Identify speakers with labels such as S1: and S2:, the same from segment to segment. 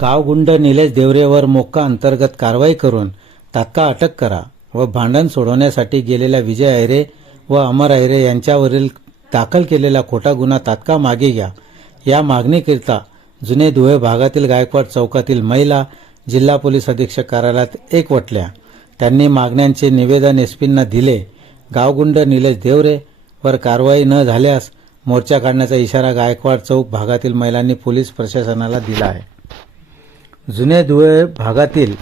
S1: गावगुंड निलेश देवरेवर मोक्का अंतर्गत कारवाई करून तात्काळ अटक करा व भांडण सोडवण्यासाठी गेलेल्या विजय ऐरे व अमर ऐरे यांच्यावरील दाखल केलेला खोटा गुन्हा तात्काळ मागे घ्या. या मागणीकरिता जुने धुळे भागातील गायकवाड चौकातील महिला जिल्हा पोलीस अधीक्षक कार्यालयात एकवटल्या. त्यांनी मागण्यांचे निवेदन एसपींना दिले. गावगुंड निलेश देवरे वर कारवाई न झाल्यास मोर्चा काढण्याचा इशारा गायकवाड चौक भागातील महिलांनी पोलीस प्रशासनाला दिला आहे. जुने धुळे भागातील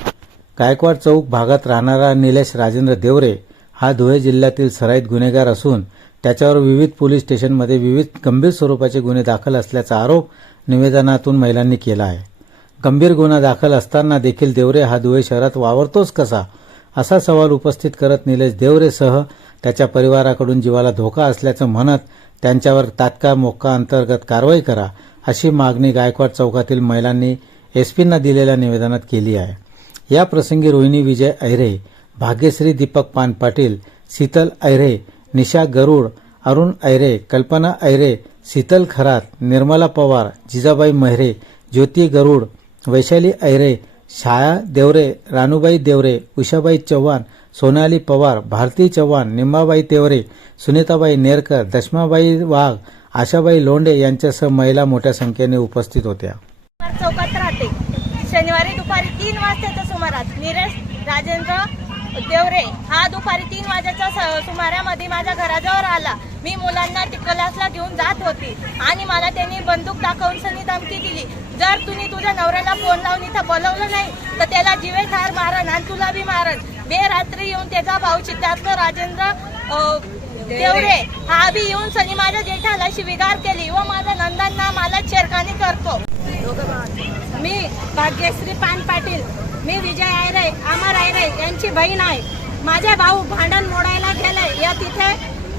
S1: गायकवाड चौक भागात राहणारा निलेश राजेंद्र देवरे हा धुळे जिल्ह्यातील सराईत गुन्हेगार असून त्याच्यावर विविध पोलीस स्टेशनमध्ये विविध गंभीर स्वरूपाचे गुन्हे दाखल असल्याचा आरोप निवेदनातून महिलांनी केला आहे. गंभीर गुन्हा दाखल असताना देखील देवरे हा धुळे शहरात वावरतोच कसा? असा सवाल उपस्थित करत निलेश देवरेसह त्याच्या परिवाराकडून जीवाला धोका असल्याचं म्हणत त्यांच्यावर तात्काळ मोक्का अंतर्गत कारवाई करा अशी मागणी गायकवाड चौकातील महिलांनी एसपींना दिलेल्या निवेदनात केली आहे. या प्रसंगी रोहिणी विजय ऐरे भाग्यश्री दीपक पान पाटील शीतल ऐरे निशा गरुड अरुण ऐरे कल्पना ऐरे शीतल खरात निर्मला पवार जिजाबाई महरे ज्योती गरुड वैशाली ऐरे छाया देवरे रानूबाई देवरे उषाबाई चव्हाण सोनाली पवार भारती चव्हाण निम्माबाई तेवरे सुनीताबाई नेरकर दशमाबाई वाघ आशाबाई लोंढे यांच्यासह महिला मोठ्या संख्येने उपस्थित होत्या.
S2: चौकात राहते शनिवारी दुपारी तीन वाजताच्या सुमारास नीरज राजेंद्र देवरे हा दुपारी तीन वाजेच्या स- सुमारामध्ये माझ्या घराजवळ आला. मी मुलांना ती क्लासला घेऊन जात होती आणि मला त्यांनी बंदूक दाखवून सनी धमकी दिली. जर तुम्ही तुझ्या नवऱ्याला फोन लावून इथं बोलवलं नाही तर त्याला जीवे ठार मारण आणि तुला बी मारण. बेरात्री येऊन त्याचा भाऊ सिद्धार्थ राजेंद्र देवरे हा बी येऊन सनी माझ्या जेठाला शिविगार केली. व माझ्या नंदांना मला चेरखानी करतो. मी भाग्यश्री पान पाटील मी विजय आयरे अमर आयरे यांची बहीण आहे. माझे भाऊ भांडण मोडायला गेले या तिथे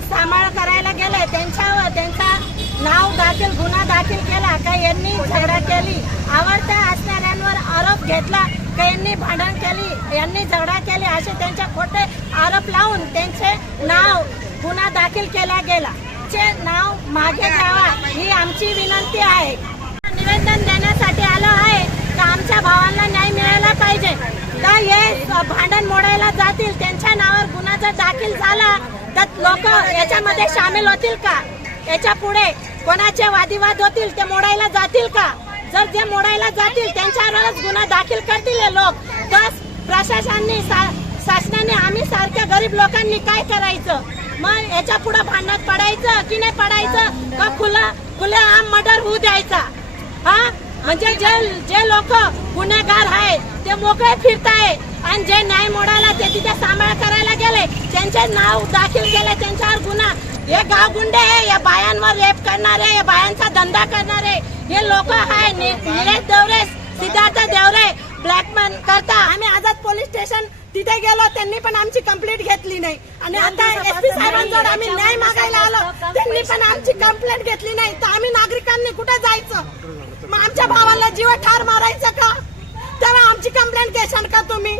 S2: सांभाळ करायला गेले. त्यांच्यावर त्यांचा नाव दाखल गुन्हा दाखल केला. का यांनी झगडा केली? आवडत्या असणाऱ्यांवर आरोप घेतला. का यांनी भांडण केली यांनी झगडा केली असे त्यांचे खोटे आरोप लावून त्यांचे नाव गुन्हा दाखल केला गेला. चे नाव मागे घ्यावा ही आमची विनंती आहे. निवेदन देण्यासाठी आलो आहे का आमच्या भावांना न्याय मिळायला पाहिजे. का हे भांडण मोडायला जातील त्यांच्या नावावर गुन्हा जर दाखल झाला तर लोक याच्यामध्ये सामील होतील का? याच्यापुढे कोणाचे वादिवाद होतील ते मोडायला जातील का? जर जे मोडायला जातील त्यांच्यावरच गुन्हा दाखल करतील हे लोक. बस प्रशासनाने शासनाने आम्ही सारख्या गरीब लोकांनी काय करायचं? मग याच्यापुढे भांडणात पडायचं की नाही पडायचं? का खुला खुला आम मर्डर होऊ द्यायचा? हा? म्हणजे जे जे लोक गुन्हेगार आहे ते मोकळे फिरताय. आणि जे न्याय मोडायला ते तिथे सांभाळ करायला गेले. त्यांचे नाव दाखल केले त्यांच्यावर गुन्हा. हे गावगुंडे आहे या बायांवर रेप करणारे या बायांचा धंदा करणारे. हे लोक आहे नि- निलेश देवरे सिद्धार्थ देवरे. ब्लॅकमॅन करता. आम्ही आझाद पोलीस स्टेशन तिथे गेलो त्यांनी पण आमची कंप्लेंट घेतली नाही. आणि आता एसपी साहेबांजवळ आम्ही न्याय मागायला आलो. त्यांनी पण आमची कंप्लेंट घेतली नाही. तर आम्ही नागरिकांनी कुठे जायचं? मग आमच्या भावाला जीव ठार मारायचं का? तेव्हा आमची कंप्लेंट घेशाल का तुम्ही?